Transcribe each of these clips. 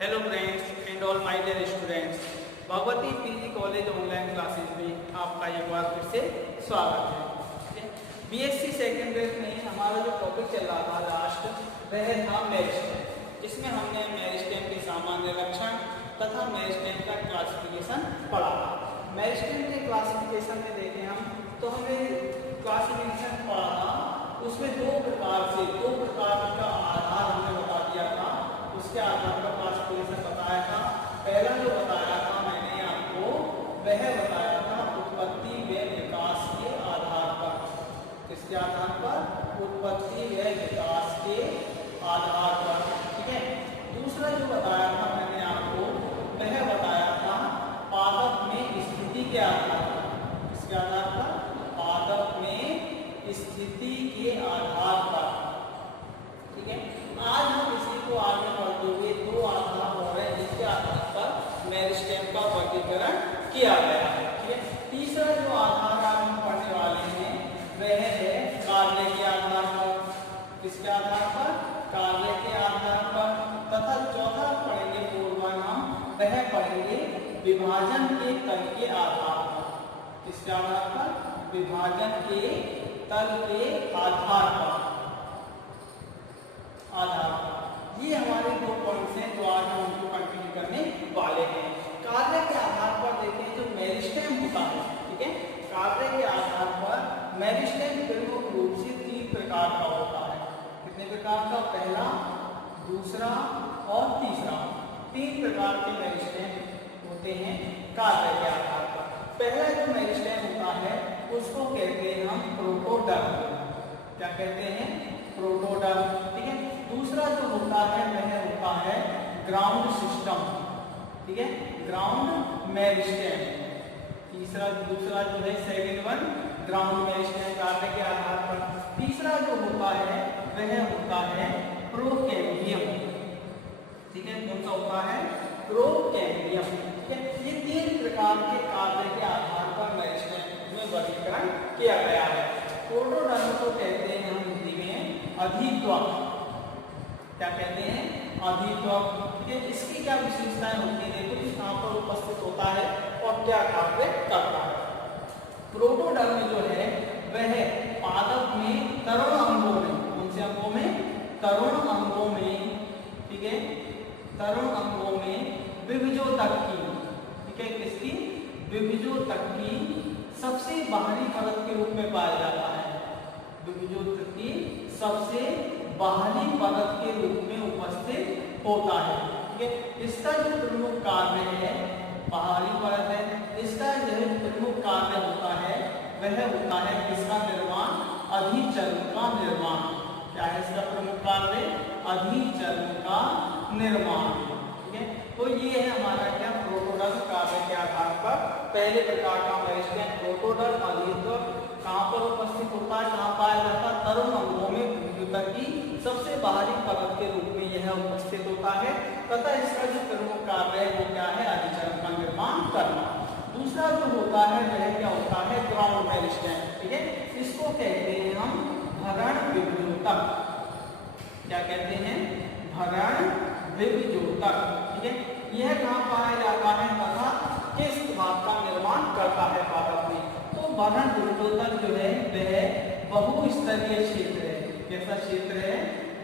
Hello friends and all my dear students, Bhagwati PG college online classes में आपका एक बार फिर से स्वागत है। बीएससी सेकेंड ईयर में हमारा जो टॉपिक चल रहा था लास्ट, वह था मेरिस्टेम, जिसमें हमने मेरिस्टेम के सामान्य लक्षण तथा मेरिस्टेम का क्लासिफिकेशन पढ़ा। मेरिस्टेम के क्लासिफिकेशन में देखें हम तो हमने क्लासिफिकेशन पढ़ा था, उसमें दो प्रकार का आधार हमने बता दिया था। उसके आधार पर क्लासिफिकेशन बताया था। पहला जो बताया था मैंने आपको, वह बताया था उत्पत्ति व विकास के आधार पर। किसके आधार पर? उत्पत्ति व विकास के आधार पर। ठीक है। दूसरा जो बताया था मैंने आपको, वह बताया था पादप में स्थिति के आधार पर। किसके आधार पर? पादप में स्थिति के आधार पर। ठीक है। आज हम इसी को आगे बढ़ते हुए दो आधार हो रहे हैं जिसके आधार पर मेरिस्टेम का वर्गीकरण किया गया है। ठीक है। तीसरा जो आधार आज हम पढ़ने वाले हैं वह है कार्य के आधार पर। किसके आधार पर? कार्य के आधार पर। तथा चौथा पढ़ेंगे पूर्वान हम, वह पढ़ेंगे विभाजन के तल के आधार पर। किसके आधार पर? विभाजन के तल के आधार पर। ये हमारे दो पॉइंट्स हैं जो आज हम उनको कंटिन्यू करने वाले हैं। कार्य के आधार पर देखें जो मेरिस्टेम होता है। ठीक है। कार्य के आधार पर मेरिस्टेम प्रमुख रूप से तीन प्रकार का होता है। कितने प्रकार का? पहला, दूसरा और तीसरा। तीन प्रकार के मेरिस्टेम होते हैं कार्य के आधार पर। पहला जो मेरिस्टेम होता है उसको कहते हैं हम प्रोटोडर्म। क्या कहते हैं? प्रोटोडर्म। ठीक है। दूसरा जो होता है वह होता है ग्राउंड सिस्टम। ठीक है। Ground meristem. दूसरा जो है सेकंड वन ग्राउंड मेरिस्टेम कार्य के आधार पर। तीसरा जो होता है वह होता है प्रोकैम्बियम। ठीक है। कौन सा होता है? प्रोकैम्बियम। ठीक है। ये तीन प्रकार के कार्य के आधार पर मेरिस्टेम में वर्गीकरण किया गया है। प्रोटोडर्म को कहते हैं हम हिंदी में अधित्वक। क्या कहते हैं? अधित्वक। ठीक है। इसकी क्या विशेषताएं होती है? देखो इस कहां पर उपस्थित होता है और क्या कार्य करता है। प्रोटोडर्म जो है वह पादप में तरुण अंगों में, कौन से अंगों में? तरुण अंगों में। ठीक है। तरुण अंगों में विभजोतक की, ठीक है, किसकी? विभजोतक की सबसे बाहरी परत के रूप में पाया जाता है। विभजोतक की सबसे बाहरी परत के रूप में उपस्थित होता है। ठीक है। इसका जो प्रमुख कार्य है, बाहरी परत है, इसका जो प्रमुख कार्य होता है वह होता है किसका निर्माण? अधिचर्म का निर्माण। क्या है इसका प्रमुख कार्य? अधिचर्म का निर्माण। ठीक है। तो ये है हमारा क्या? प्रोटोडर्म कार्य के आधार पर पहले प्रकार का मेरिस्टेम प्रोटोडर्म अधित्वक कहां पर उपस्थित होता है, कहां पाया जाता है? तरुण अंगों में विभजोतक की सबसे बाहरी परत के रूप में यह उपस्थित होता है तथा इसका जो प्रमुख कार्य है वो क्या है? अधिचर्म का निर्माण करना। दूसरा जो होता है वह क्या होता है? Ground meristem. ठीक है। इसको कहते हैं हम भरण विभजोतक। क्या कहते हैं? भरण विभजोतक। ठीक है। यह कहां पाया जाता है तथा किस भाग का निर्माण करता है पादप में? तो भरण विभजोतक जो है वह बहुस्तरीय क्षेत्र है। कैसा क्षेत्र है?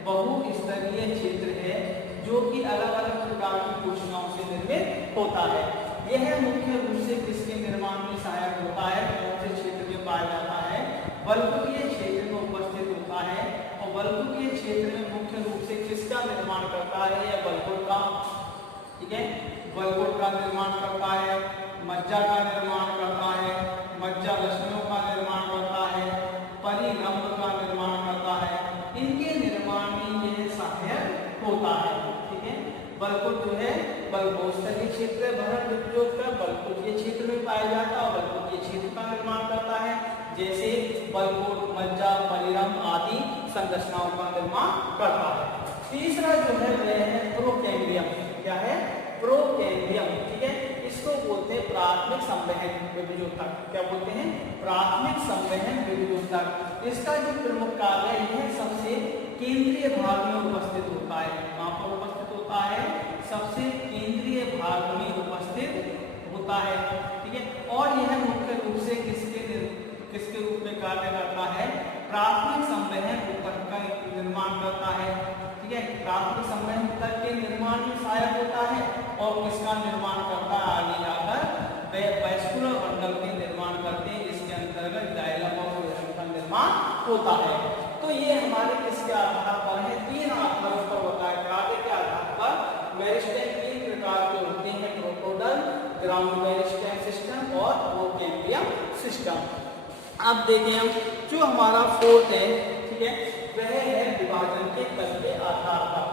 बहुस्तरीय क्षेत्र है जो कि अलग अलग प्रकार की कोशिकाओं से निर्मित होता है। यह मुख्य रूप से किसके निर्माण में सहायक होता है? कौन से क्षेत्र में पाया जाता है? बल्कुकीय क्षेत्र में उपस्थित होता है। और बल्कुकीय क्षेत्र में मुख्य रूप से किसका निर्माण करता है? या बल्कुल का। ठीक है। बल्कुल का निर्माण करता है, मज्जा का निर्माण करता है, मज्जा रश्मियों का निर्माण करता है, परिरंभ का निर्माण करता है। इनके निर्माण में यह सहायक होता है। ठीक है। बल्कुल जो है बहुस्तरीय क्षेत्र है, भरण विभजोतक बल्कुकीय क्षेत्र में पाया जाता है और बल्कुकीय क्षेत्र का निर्माण करता है, जैसे बल्कुल, मज्जा, परिरंभ आदि संरचनाओं का निर्माण करता है। तीसरा जो है वह है प्रोकैम्बियम। क्या है? प्रोकैम्बियम। ठीक है। इसको बोलते हैं प्राथमिक संवहन विभजोतक। क्या बोलते हैं? प्राथमिक संवहन विभजोतक। इसका जो प्रमुख कार्य है यह सबसे केंद्रीय भाग में उपस्थित होता है। कहां पर उपस्थित होता है? सबसे केंद्रीय भाग में उपस्थित होता है, ठीक है। और यह मुख्य रूप से किसके रूप में कार्य करता है, प्राथमिक संवहन ऊतक का निर्माण करता है, ठीक है। प्राथमिक संवहन ऊतक के निर्माण में सहायक होता है और किसका निर्माण करता है, आगे जाकर वैस्कुलर बंडल के निर्माण करते हैं, इसके अंतर्गत जाइलम और फ्लोएम का निर्माण होता है। तो ये हमारे किसके आधार पर है, तीन आधारों पर होता है। कार्य के आधार पर मेरिस्टेम तीन प्रकार के होते हैं, ट्रोपोडल, ग्राउंड मेरिस्टेम सिस्टम और प्रोकैम्बियम सिस्टम। अब देखें हम जो हमारा फोर्थ है, ठीक है, वह है विभाजन के तल के आधार पर,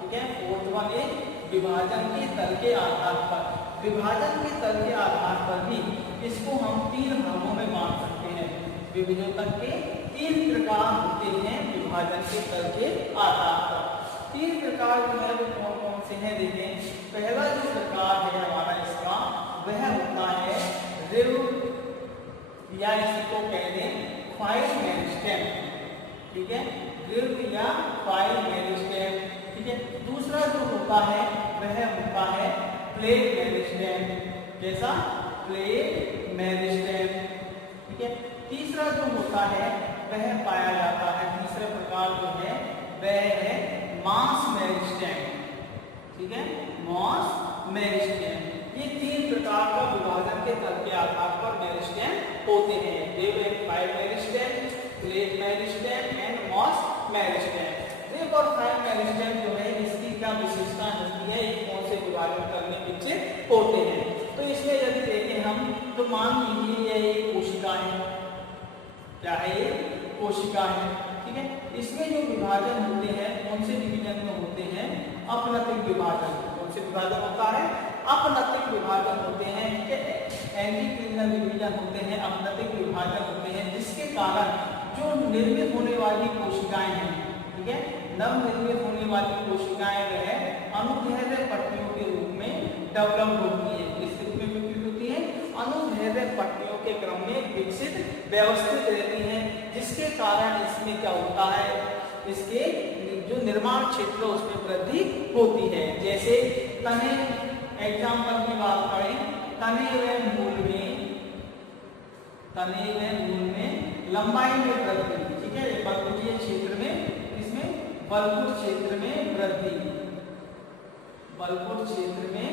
ठीक है। फोर्थ वन है विभाजन के तल के आधार पर। विभाजन के तल के आधार पर भी इसको हम तीन भागों में बांट सकते हैं। विभाजन के तीन प्रकार होते हैं विभाजन के तल के आधार पर। तीन प्रकार जो है वो कौन कौन से हैं देखें। पहला जो प्रकार है हमारा इसका वह होता है रिव या इसको कह दें फाइव मेरिस्टेम, ठीक है, रिव या फाइव मेरिस्टेम, ठीक है। दूसरा जो होता है वह होता है प्लेट मेरिस्टेम, जैसा प्लेट मेरिस्टेम, ठीक है। तीसरा जो होता है वह पाया जाता है, तीसरा प्रकार जो है वह है मास मेरिस्टेम, ठीक है, मास मेरिस्टेम। ये तीन प्रकार का विभाजन के तल के आधार पर मेरिस्टेम होते हैं, rib and file meristem, plate meristem and mass meristem. Rib और फाइव मेरिस्टेम जो है इसकी क्या विशेषता होती है, ये कौन से विभाजन करने पीछे होते हैं। तो इसमें यदि देखें हम तो मान लीजिए यह एक कोशिका है, क्या है ये कोशिका है, ठीक है। इसमें जो विभाजन होते हैं कौन से डिवीजन में होते हैं, अपनतिक विभाजन। कौन से विभाजन होता है, अपनतिक विभाजन होते हैं, ठीक है। एंटीक्लिनल डिवीजन होते हैं, अपनतिक विभाजन होते हैं, जिसके कारण जो निर्मित होने वाली कोशिकाएं हैं, ठीक है, नव निर्मित होने वाली कोशिकाएं वह अनुदैर्ध्य पट्टियों के रूप में डेवलप होती है। किस रूप में विकसित होती है, अनुदैर्ध्य पट्टियों के क्रम में विकसित व्यवस्थित रहती हैं, जिसके कारण इसमें क्या होता है, इसके जो निर्माण क्षेत्र उसमें वृद्धि होती है। जैसे तने एग्जाम्पल की बात करें, तने व मूल में लंबाई में वृद्धि, ठीक है, बलकुटीय क्षेत्र में, इसमें बलकुट क्षेत्र में वृद्धि, बलकुट क्षेत्र में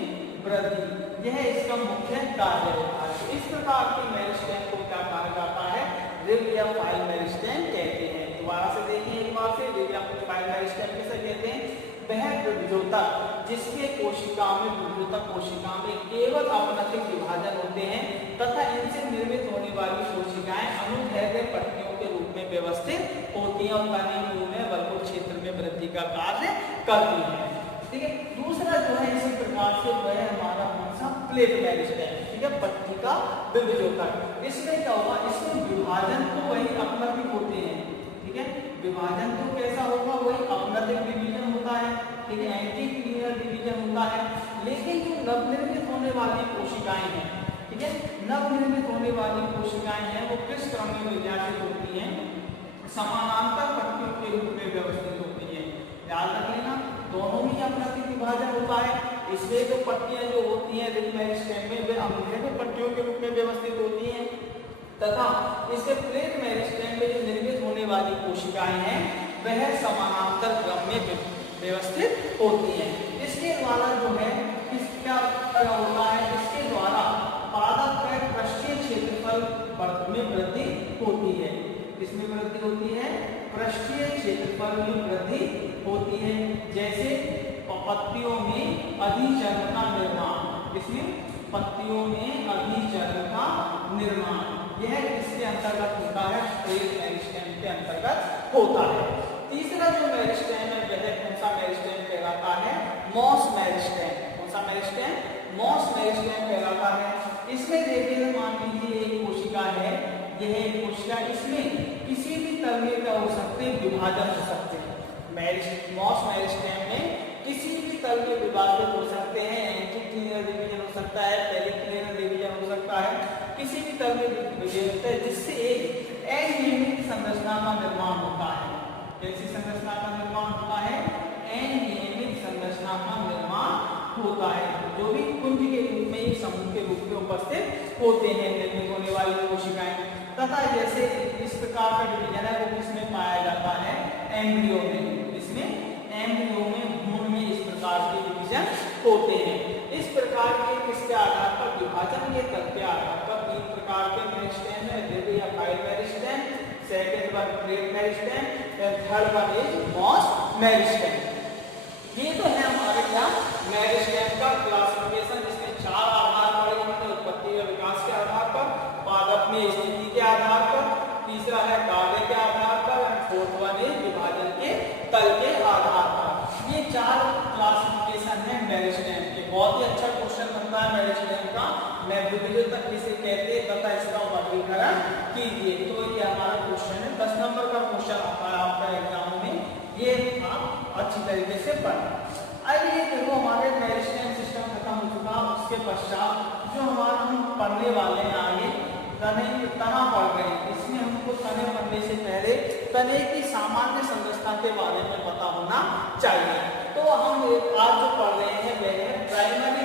वृद्धि, यह इसका मुख्य कार्य होता है। इस प्रकार की मेरिस्टेम को क्या कहा जाता है, रिव या फाइव मेरिस्टेम कहते हैं। दोबारा से देखिए एक बार से, रिव या फाइव मेरिस्टेम किसे कहते हैं, वह विभजोतक जिसके कोशिका में केवल अपनतिक विभाजन होते हैं तथा इनसे निर्मित होने वाली कोशिकाएं अनुदैर्ध्य पट्टियों के रूप में व्यवस्थित होती हैं और तने मूल में बलकुट क्षेत्र में वृद्धि का कार्य करती हैं, ठीक है। दूसरा जो है इसी प्रकार से वह हमारा कौन सा, प्लेट मेरिस्टेम, ठीक है, पट्टी का विभजोतक। इसमें क्या होगा, इसमें विभाजन तो वही अपनतिक होते हैं, ठीक है, विभाजन तो कैसा होगा, वही अपनतिक डिवीजन होता है, ठीक है, एंटीक्लिनल डिवीजन होता है। लेकिन जो नवनिर्मित होने वाली कोशिकाएं हैं, ठीक है, नवनिर्मित होने वाली कोशिकाएं हैं वो किस क्रम में विभाजित होती हैं, समानांतर पट्टियों के रूप में व्यवस्थित होती हैं। याद रखिए ना, दोनों ही अपनतिक विभाजन होता है, इसलिए जो पट्टियां जो होती हैं रिव मेरिस्टेम में वे अनुदैर्ध्य पट्टियों के रूप में व्यवस्थित होती हैं तथा इसके प्लेट मेरिस्टेम में जो निर्मित होने वाली कोशिकाएं हैं वह समानांतर क्रम में व्यवस्थित होती हैं। इसके द्वारा जो है क्या होता है, इसके द्वारा पादप का पृष्ठीय क्षेत्रफल में वृद्धि होती है। किसमें वृद्धि होती है, पृष्ठीय क्षेत्रफल में वृद्धि होती है। जैसे पत्तियों में अधिचर्म का निर्माण, इसमें पत्तियों में अधिचर्म का निर्माण, यह किसके अंतर्गत होता है, प्लेट मेरिस्टेम के अंतर्गत होता है। तीसरा जो मेरिस्टेम है वह कौन सा मेरिस्टेम कहलाता है, मॉस मेरिस्टेम। कौन सा मेरिस्टेम, मॉस मेरिस्टेम कहलाता है। इसमें देखिए मान लीजिए एक कोशिका है, यह एक कोशिका, इसमें किसी भी तरह का हो सकते विभाजन हो सकते हैं। मॉस मेरिस्टेम में किसी भी तरह के विभाजन हो सकते हैं, एंटीक्लिनल डिवीजन हो सकता है, पेरिक्लिनल डिवीजन हो सकता है, किसी भी तरह के डिवीजन होता है जिससे एक अनियमित संरचना का निर्माण होता है। कैसी संरचना का निर्माण होता है, अनियमित संरचना का निर्माण होता है, जो भी कुंज के रूप में ही समूह के रूप में उपस्थित होते हैं निर्मित होने वाली कोशिकाएं। तथा जैसे इस प्रकार का डिवीजन है वो किसमें पाया जाता है, एम्ब्रियो में। इसमें एम्ब्रियो में भ्रूण में इस प्रकार के डिवीजन होते हैं। इस प्रकार के किसके आधार पर विभाजन, ये तल के आधार पर 3 प्रकार के मेरिस्टेम है, रिब या file meristem, second one great meristem, third one is mass meristem. ये तो है हमारे क्या मेरिस्टेम का क्लासिफिकेशन, जिसमें 4 आधार पड़े हैं, उत्पत्ति और विकास के आधार पर, पादप में स्थिति के आधार पर, तीसरा है कार्य के आधार पर, और फोर्थ वन इज विभाजन के तल के आधार पर। ये 4 क्लासिफिकेशन है मेरिस्टेम के। बहुत ही अच्छा क्वेश्चन बनता है मेरिस्टेम का, मैं वीडियो तक किसे कहते हैं तथा इसका वर्गीकरण कीजिए। तो ये हमारा क्वेश्चन है, 10 नंबर का क्वेश्चन आता है आपका एग्जाम में, ये आप अच्छी तरीके से पढ़ें। अब ये देखो हमारे मेरिस्टेम सिस्टम खत्म हो चुका, उसके पश्चात जो हमारा हम पढ़ने वाले हैं आगे तना पढ़ रहे हैं। इसमें हमको तने पढ़ने से पहले तने की सामान्य संरचना के बारे में पता होना चाहिए। तो हम आज जो पढ़ रहे हैं वह है primary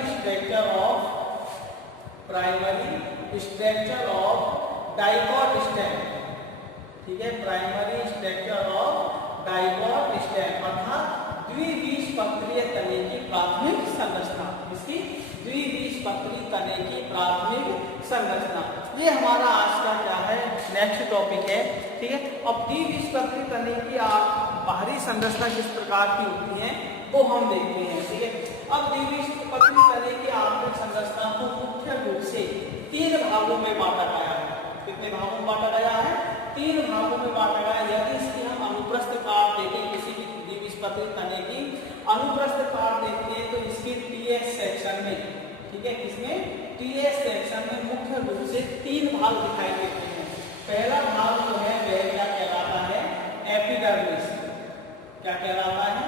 structure of dicot stem. ठीक है, primary structure of dicot stem अर्थात द्विबीजपत्रीय तने की प्राथमिक संरचना। इसकी द्विबीजपत्री तने की प्राथमिक संरचना, ये हमारा आज का क्या है नेक्स्ट टॉपिक है। ठीक है, अब द्विबीजपत्री तने की बाहरी संरचना किस प्रकार की होती है वो हम देखते हैं। ठीक है, अब द्विबीजपत्री तने की आंतरिक संरचना को मुख्य रूप से 3 भागों में बांटा गया है। कितने भागों में बांटा गया है? 3 भागों में बांटा गया है। यदि इसकी हम अनुप्रस्थ काट देखें, किसी भी द्विबीजपत्री तने की अनुप्रस्थ काट देखते हैं तो इसके टीएस सेक्शन में, ठीक है, इसमें टीएस सेक्शन में मुख्य रूप से 3 भाग दिखाई देते हैं। पहला भाग जो है वह क्या कहलाता है, एपिडर्मिस। क्या कहलाता है?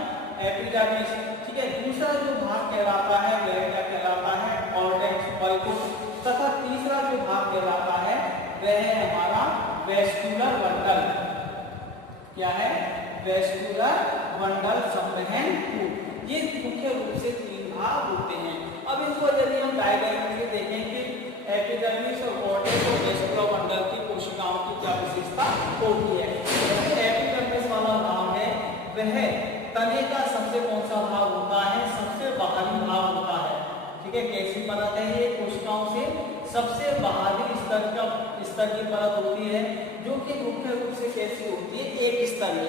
एपिडर्मिस। ठीक है, दूसरा जो भाग कहलाता है वह क्या कहलाता है, कॉर्टेक्स बल्बस। तथा तीसरा जो भाग कहलाता है वह है हमारा वेस्कुलर बंडल। क्या है? वेस्कुलर बंडल संवहन कूट। ये मुख्य रूप से 3 भाग होते हैं। अब इनको यदि हम डायग्राम में देखें कि एपिडर्मिस और कॉर्टेक्स और वेस्कुलर बंडल की कोशिकाओं की क्या विशेषता होती है। एपिडर्मिस वाला भाग है वह तने का सबसे कौन सा भाग होता है, सबसे बाहरी भाग होता है। ठीक है, कैसी परत है ये? कोशिकाओं से सबसे बाहरी स्तर की परत होती है, जो कि मुख्य रूप से कैसी होती है, एक स्तरीय।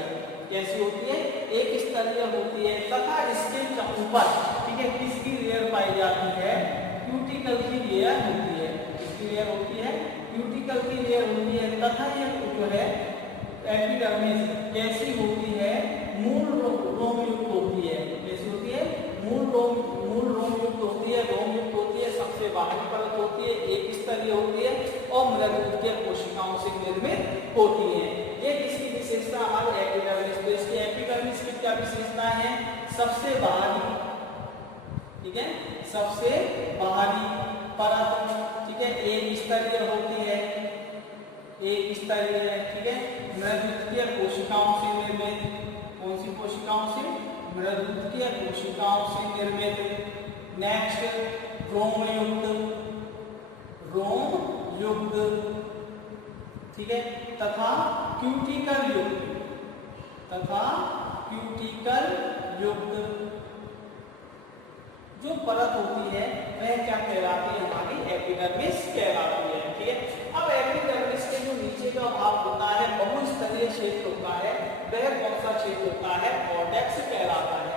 कैसी होती है? एक स्तरीय होती है। तथा इसके ऊपर, ठीक है, किसकी लेयर पाई जाती है? क्यूटिकल की लेयर होती है। किसकी लेयर होती है? क्यूटिकल की लेयर होती है। तथा ये जो है एपिडर्मिस कैसी होती है? मूल रोम युक्त होती है। कैसी होती है? मूल रोम युक्त होती है, रोम युक्त होती है, सबसे बाहरी परत होती है, एक स्तरीय होती है और मृदुकीय कोशिकाओं से निर्मित होती है। ये किसकी विशेषता? हमारे एपिडर्मिस। तो इसकी एपिडर्मिस की क्या विशेषताएं हैं? सबसे बाहरी, ठीक है, सबसे बाहरी परत, ठीक है, एक स्तरीय होती है, एक स्तरीय है। ठीक है, मृदुकीय कोशिकाओं से निर्मित। कौन सी कोशिकाओं से? मृदुकीय कोशिकाओं से निर्मित। नेक्स्ट, रोम युक्त, ठीक है, तथा क्यूटिकल युक्त जो परत होती है वह क्या कहलाती है? हमारी एपिडर्मिस कहलाती है। ठीक है, अब एपिडर्मिस के जो नीचे का भाग होता है, बहुस्तरीय क्षेत्र होता है, वह कौन सा क्षेत्र होता है? कॉर्टेक्स कहलाता है।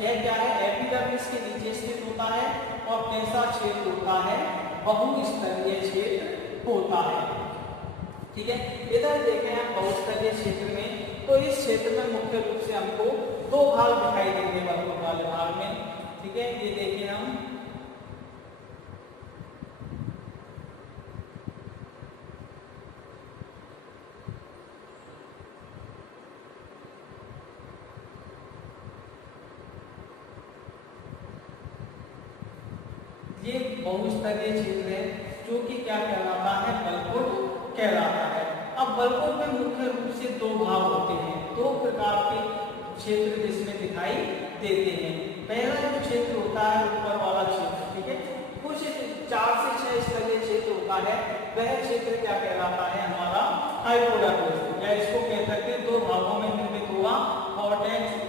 यह क्या है? एपिडर्मिस के नीचे स्थित होता है और कैसा क्षेत्र होता है? बहुस्तरीय क्षेत्र होता है। ठीक है, इधर देखें हम बहुस्तरीय क्षेत्र में, तो इस क्षेत्र में मुख्य रूप से हमको 2 भाग दिखाई देंगे वर्गों वाले भाग में। ठीक है, ये देखिए हम ये बहुस्तरीय क्षेत्र है जो कि क्या कहलाता है? बल्कुट कहलाता है। अब बल्कुट में मुख्य रूप से 2 भाग होते हैं, 2 प्रकार के क्षेत्र जिसमें दिखाई देते हैं। पहला जो क्षेत्र होता है ऊपर वाला क्षेत्र, ठीक है, कुछ 4 से 6 स्तरीय क्षेत्र होता है, वह क्षेत्र क्या कहलाता है हमारा हाइपोडर्मिस, या इसको कह सकते हैं 2 भागों में निर्मित हुआ कॉर्टेक्स।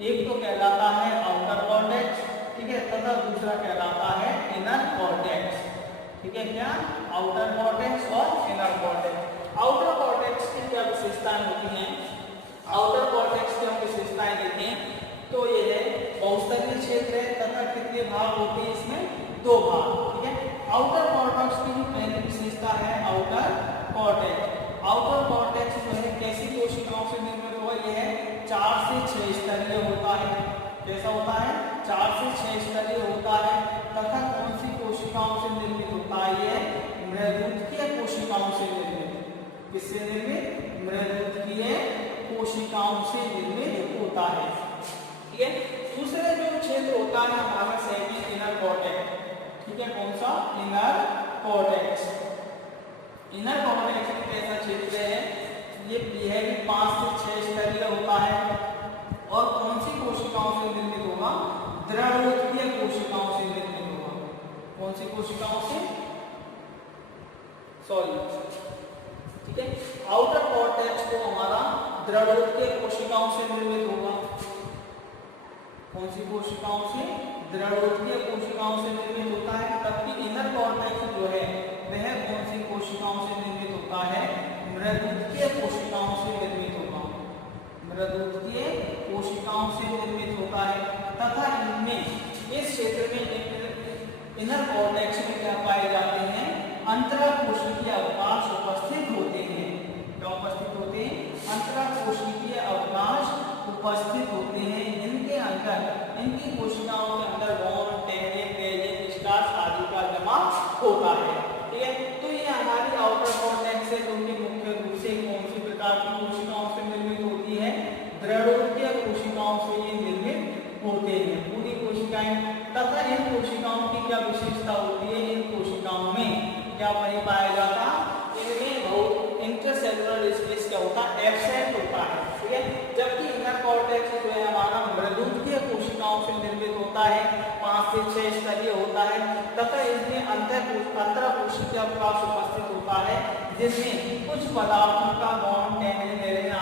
एक तो कहलाता है आउटर कॉर्टेक्स, ठीक है, तथा दूसरा कहलाता है इनर कॉर्टेक्स, ठीक है, क्या आउटर कॉर्टेक्स और इनर कॉर्टेक्स। आउटर कॉर्टेक्स की क्या विशेषताएं होती हैं, आउटर कॉर्टेक्स की हम विशेषताएं देखें तो ये है बहुस्तरीय क्षेत्र है तथा कितने भाग होते हैं इसमें 2 भाग, ठीक है। आउटर कॉर्टेक्स की जो पहली विशेषता है आउटर कॉर्टेक्स, आउटर कॉर्टेक्स जो है कैसी कोशिकाओं से निर्मित हुआ, यह है 4 से 6 स्तरीय होता है, कैसा होता है 4 से 6 स्तरीय होता है, तथा कौन सी कोशिकाओं से निर्मित होता है, यह मृदुत्कीय कोशिकाओं से निर्मित, किससे निर्मित, मृदुत्कीय कोशिकाओं से निर्मित होता है, ठीक है। दूसरा जो क्षेत्र होता है हमारा सेकंड इनर कॉर्टेक्स, ठीक है, कौन सा इनर कॉर्टेक्स। इनर कॉर्टेक्स एक ऐसा क्षेत्र है ये भी 5 से 6 स्तरीय होता है और कौन सी कोशिकाओं से निर्मित होगा, द्रवोत्कीय कोशिकाओं से निर्मित होगा, कौन सी कोशिकाओं से, ठीक है। आउटर कॉर्टेक्स को हमारा द्रवोत्कीय कोशिकाओं से निर्मित होगा, कौन सी कोशिकाओं से, द्रवोत्कीय कोशिकाओं से निर्मित होता है, जबकि इनर कॉर्टेक्स जो है वह कौन सी कोशिकाओं से निर्मित होता है, मृदुत्कीय कोशिकाओं से निर्मित होगा, मृदुत्कीय कोशिकाओं से निर्मित होता है, तथा इनमें इस क्षेत्र में इनर कॉर्टेक्स में क्या पाए जाते हैं, अंतराकोशिकीय अवकाश उपस्थित होते हैं, क्या उपस्थित होते हैं, अंतराकोशिकीय अवकाश उपस्थित होते हैं, इनके अंदर, इनकी कोशिकाओं के अंदर बोन, टैनिन, केलिन, स्टार्च आदि का जमा होता है, ठीक है। तो ये हमारी आउटर कॉर्टेक्स है जो कि मुख्य रूप से कौन सी प्रकार की कोशिकाओं से निर्मित होती है, द्रवोत्कीय कोशिकाओं से ये निर्मित होते हैं पूरी कोशिकाएं, तथा इन कोशिकाओं की क्या विशेषता होती है, इन कोशिकाओं में क्या नहीं पाया जाता, इनमें बहुत इंटरसेलुलर स्पेस क्या होता है, एब्सेंट होता है, ठीक है। जबकि इनर कॉर्टेक्स जो है हमारा मृदुत्कीय कोशिकाओं से निर्मित होता है, 5 से 6 स्तरीय होता है, तथा इसमें अंतराकोशिकीय अवकाश उपस्थित होता है, जिसमें कुछ पदार्थों का बॉन्ड, टैनिन, केलिन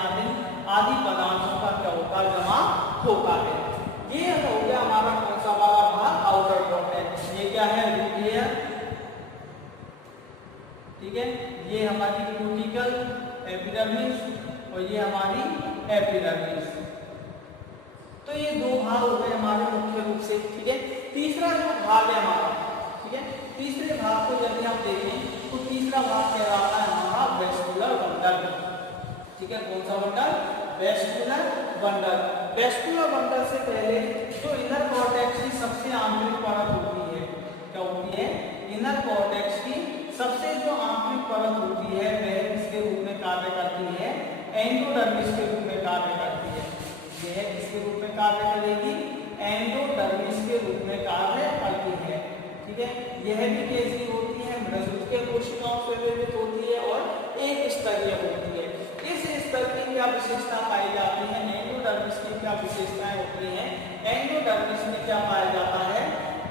आदि पदार्थों का क्या होता है, जमा होता है। ये हो गया हमारा कौन सा वाला भाग, आउटर कॉर्टेक्स। ये क्या है, रूट लेयर, ठीक है, ये हमारी क्यूटिकल एपिडर्मिस और ये हमारी एपिडर्मिस। तो ये 2 भाग हो गए हमारे मुख्य रूप से, ठीक है। तीसरा जो भाग है हमारा, ठीक है, तीसरे भाग को यदि हम देखें तो तीसरा भाग कहलाता है हमारा वेस्कुलर बंडल, ठीक है, कौन सा bundle, vascular bundle. Vascular bundle से पहले जो इनर कॉर्टेक्स की सबसे आंतरिक परत होती है, क्या होती है, इनर कॉर्टेक्स की सबसे जो आंतरिक परत होती है वह किसके रूप में कार्य करती है, एंडोडर्मिस के रूप में कार्य करती है, यह किसके रूप में कार्य करेगी, एंडोडर्मिस के रूप में कार्य करती है, ठीक है। यह भी कैसी होती है, मृदुत्कीय कोशिकाओं से निर्मित होती है और एक स्तरीय होती है। इस स्तर की क्या विशेषता पाई जाती है, एंडोडर्मिस की क्या विशेषताएं होती हैं, एंडोडर्मिस में क्या पाया जाता है,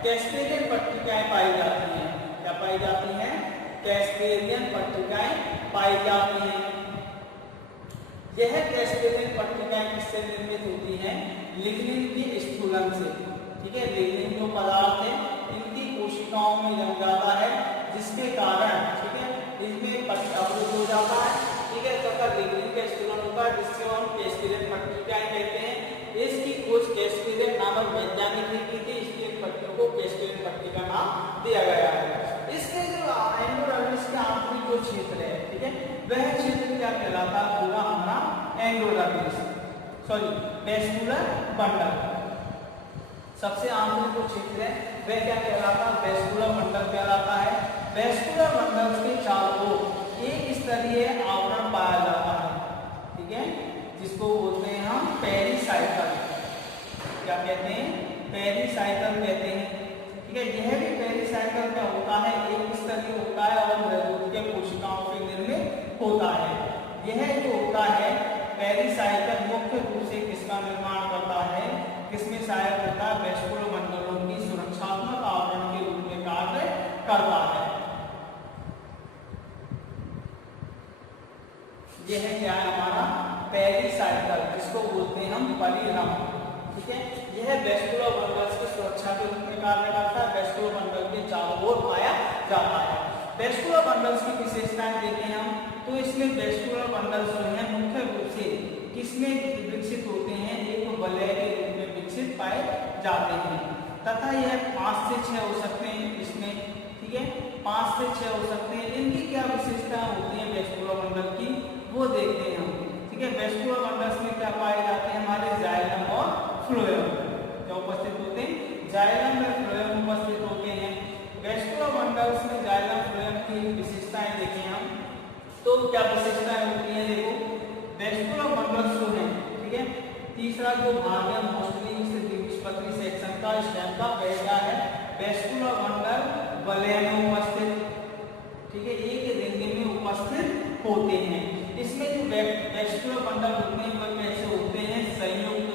कैस्केडियन पट्टिकाएं पाई जाती हैं, क्या पाई जाती हैं, कैस्केडियन पट्टिकाएं पाई जाती हैं। यह कैस्केडियन पट्टिकाएं किससे निर्मित होती हैं, लिग्निन की स्फुलन से, ठीक है। लिग्निन जो पदार्थ है इनकी कोशिकाओं में जम जाता है, जिसके कारण, ठीक है, इसमें अवरुद्ध हो जाता है, ठीक है, तथा लिग्निन का स्फुलन होता है, जिससे हम कैस्केडियन पट्टिकाएं कहते हैं। इसकी खोज कैस्केडियन नामक वैज्ञानिक ने की थी, इसलिए पट्टियों को कैस्केडियन पट्टिका नाम दिया गया है। इसके जो एंडोडर्मिस के आंतरिक जो क्षेत्र है, ठीक है, वह क्षेत्र क्या कहलाता है, पूरा हमारा एंडोडर्मिस, वेस्कुलर बंडल। सबसे आंतरिक जो क्षेत्र है वह क्या कहलाता है, वेस्कुलर बंडल कहलाता है। वेस्कुलर बंडल के चारों ओर एक स्तरीय आवरण पाया जाता है, ठीक है, जिसको बोलते हैं हम पेरिसाइकल, क्या कहते हैं, पेरिसाइकल कहते हैं, ठीक है। यह भी पेरिसाइकल क्या होता है, एक स्तरीय होता है और मृदुत्कीय कोशिकाओं से निर्मित होता है। यह जो होता है पेरिसाइकल मुख्य रूप से किसका निर्माण करता है, किसमें सहायक होता है, वेस्कुलर बंडलों की सुरक्षात्मक आवरण के रूप में कार्य करता है। यह है क्या है हमारा पेरिसाइकल, जिसको बोलते हैं हम परिरम, ठीक है। यह वेस्कुलर बंडल्स की सुरक्षा के रूप में कार्य करता है, वेस्कुलर बंडल के चारों ओर पाया जाता है। वेस्कुलर बंडल्स की विशेषताएं देखें हम तो इसमें वेस्कुलर बंडल्स जो है मुख्य रूप से किसमें विकसित होते हैं, एक वलय के रूप में विकसित पाए जाते हैं तथा यह 5 से 6 हो सकते हैं इसमें, ठीक है, 5 से 6 हो सकते हैं। इनकी क्या विशेषताएं होती हैं वेस्कुलर बंडल की, वो देखते हैं हम, ठीक है। वेस्कुलर बंडल्स में क्या पाए जाते हैं, हमारे जाइलम और फ्लोएम क्या उपस्थित होते हैं, जाइलम और फ्लोएम उपस्थित होते हैं। वेस्कुलर बंडल्स में जाइलम फ्लोएम की विशेषताएं देखें हम तो क्या विशेषताएं होती हैं, देखो वेस्कुलर बंडल्स जो है, ठीक है, तीसरा जो भाग है मोस्टली से द्विबीजपत्री सेक्शन का स्टेम का पहला है वेस्कुलर बंडल वलय में उपस्थित, ठीक है, एक रिंग में उपस्थित होते हैं। इसमें जो वेस्कुलर बंडल होते हैं वो कैसे होते हैं, संयुक्त,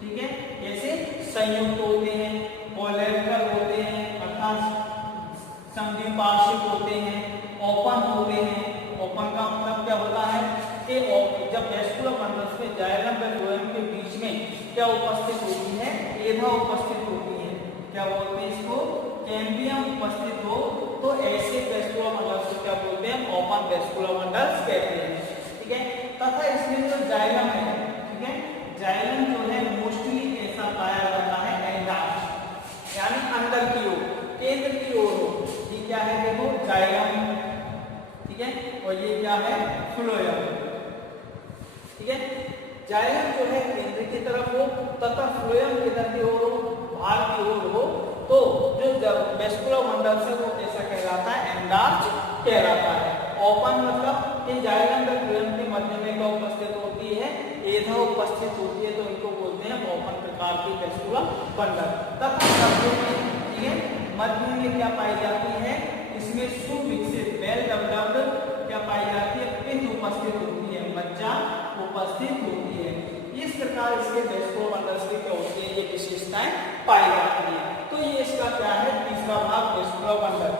ठीक है, कैसे संयुक्त होते हैं, कोलेटरल होते हैं अर्थात समद्विपार्श्विक होते हैं, ओपन होते हैं। ओपन का मतलब क्या होता है कि जब वेस्कुलर बंडल्स में जाइलम व फ्लोएम के बीच में क्या उपस्थित होती है, एधा उपस्थित होती है, क्या बोलते हैं इसको, कैम्बियम उपस्थित हो तो ऐसे वेस्कुलर बंडल्स को क्या बोलते हैं, ओपन वेस्कुलर बंडल्स कहते हैं, ठीक है। तथा इसमें जो जाइलम है, ठीक है, जाइलम जो है मोस्टली ऐसा पाया जाता है एंडार्च यानी अंदर की ओर, केंद्र की ओर हो, ये क्या है देखो जाइलम, ठीक है, और ये क्या है फ्लोएम, ठीक है। जाइलम जो है केंद्र की तरफ हो तथा फ्लोएम किधर की ओर हो, बाहर की ओर हो तो जो वेस्कुलर बंडल्स है वो कैसा कहलाता है, एंडार्च कहलाता है। ओपन मतलब कि जाइलम व फ्लोएम के मध्य में क्या उपस्थित होती है, एधा उपस्थित होती है तो इनको बोलते हैं ओपन प्रकार की वेस्कुलर बंडल। तथा मध्य में, ठीक है, मध्य में क्या पाई जाती है, इसमें सुविकसित वेल डेवलप्ड क्या पाई जाती है, पिंड उपस्थित होती है, मज्जा उपस्थित होती है। इस प्रकार इसके वेस्कुलर बंडल्स की क्या होती है, ये विशेषताएं पाई जाती है। तो ये इसका क्या है तीसरा भाग वेस्कुलर बंडल।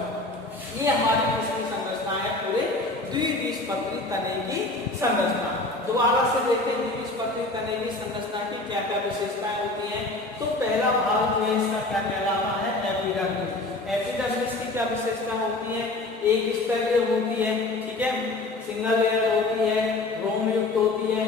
ये हमारी किसकी संरचना है, पूरे द्विबीजपत्री तने की संरचना। दोबारा से देखते हैं द्विबीजपत्री तने की संरचना की क्या क्या विशेषताएं होती हैं। तो पहला भाग जो है इसका क्या कहलाता है, एपिडर्मिस। एपिडर्मिस की क्या विशेषता होती है, एक स्तरीय होती है, ठीक है, सिंगल लेयर होती है, रोम युक्त होती है,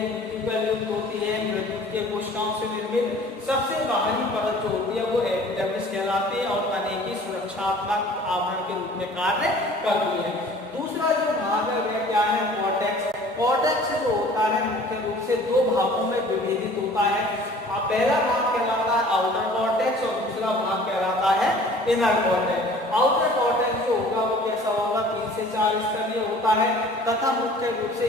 क्यूटिकल युक्त होती है, मृदुक के कोशिकाओं से निर्मित सबसे बाहरी परत जो होती है वो एपिडर्मिस कहलाती है और तने की सुरक्षात्मक आवरण के रूप में कार्य करती है। दूसरा जो भाग है वह क्या है, कॉर्टेक्स। कॉर्टेक्स जो होता है मुख्य रूप से दो भागों में विभेदित होता है। पहला भाग कहलाता है आउटर कॉर्टेक्स और दूसरा भाग कहलाता है इनर कॉर्टेक्स। आउटर कॉर्टेक्स जो होगा वो कैसा होगा, 3 से 4 स्तरीय होता है तथा मुख्य रूप से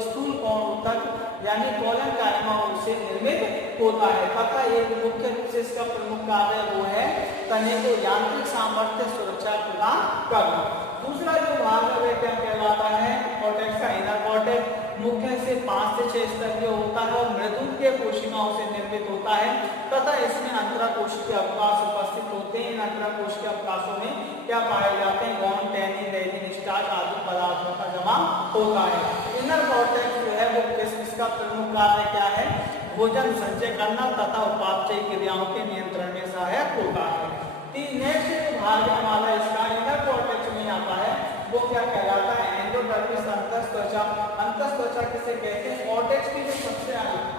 स्थूल कोण तक यानी कॉलन कायमा से निर्मित होता है तथा एक मुख्य रूप से इसका प्रमुख कार्य वो है तने को यांत्रिक सामर्थ्य सुरक्षा प्रदान करना। दूसरा जो भाग है वह क्या कहलाता है, कॉर्टेक्स का इनर कॉर्टेक्स मुख्य से 5 से 6 स्तरीय होता है और मृदुकीय कोशिकाओं से निर्मित होता है तथा इसमें अंतराकोशिकीय अवकाश उपस्थित होते हैं। इन अंतराकोशिकीय अवकाशों में क्या पाए जाते हैं, गौण, टैनिन, रेजिन, स्टार्च आदि पदार्थों का जमा होता है। इनर कॉर्टेक्स जो है वो इसका प्रमुख कार्य क्या है, भोजन संचय करना तथा उपापचय क्रियाओं के नियंत्रण में सहायक होता है। नेक्स्ट जो भाग है हमारा इसका इनर कॉर्टेक्स में आता है वो क्या कहलाता है, एंडोडर्मिस अंतःत्वचा। अंतःत्वचा किसे कहते हैं, कॉर्टेक्स की जो सबसे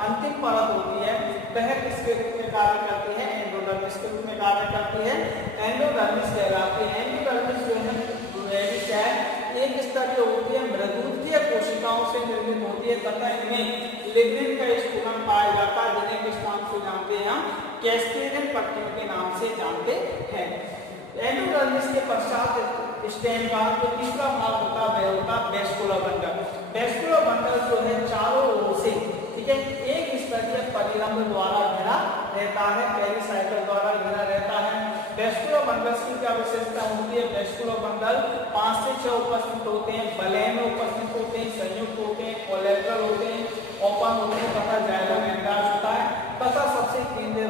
अंतिम परत होती है वह किसके रूप में कार्य करती है, एंडोडर्मिस के रूप में कार्य करती है, एंडोडर्मिस कहलाती है। एंडोडर्मिस जो है एक स्तरीय होती है, मृदुकीय कोशिकाओं से निर्मित होती है तथा इनमें लिग्निन का स्फुरण पाया जाता है जिन्हें किस नाम से जानते हैं हम, कैस्केडियन पट्टियों के नाम से जानते हैं। एंडोडर्मिस के पश्चात स्टेम का जो तीसरा भाग होता है वह होता है वेस्कुलर बंडल। वेस्कुलर बंडल जो है चारों ओर से, ठीक है, एक स्तरीय परिरंभ द्वारा घिरा रहता है, पेरिसाइकल द्वारा घिरा रहता है। वेस्कुलर बंडल्स की क्या विशेषता होती है, वेस्कुलर बंडल 5 से 6 उपस्थित होते हैं, वलय में उपस्थित होते हैं, संयुक्त होते हैं, कोलेटरल होते हैं, ओपन होते हैं तथा जाइलम एंडार्च होता है तथा सबसे केंद्रीय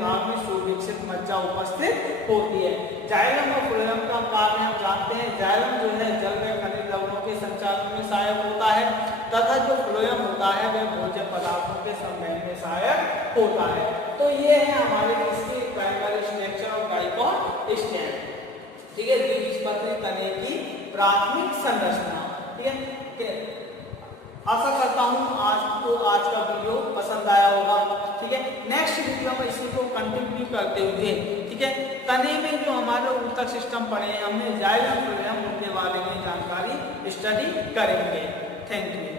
ऊर्जा उपस्थित होती है। जाइलम और फ्लोएम का कार्य हम जानते हैं। जाइलम जो है जल में खनिज लवणों के संचालन में सहायक होता है तथा जो फ्लोएम होता है वह भोज्य पदार्थों के संवहन में सहायक होता है। तो ये है हमारे किसकी प्राइमरी स्ट्रक्चर और डाइकोट स्टैंड। ठीक है, द्विबीजपत्री तने की प्राथमिक संरचना। ठीक है, आशा करता हूँ आपको आज का वीडियो पसंद आया होगा। ठीक है, नेक्स्ट वीडियो में इसी को कंटिन्यू करते हुए, ठीक है, तने में जो हमारे ऊतक सिस्टम पढ़े हैं हमने जाइलम फ्लोएम उनके बारे में जानकारी स्टडी करेंगे। Thank you.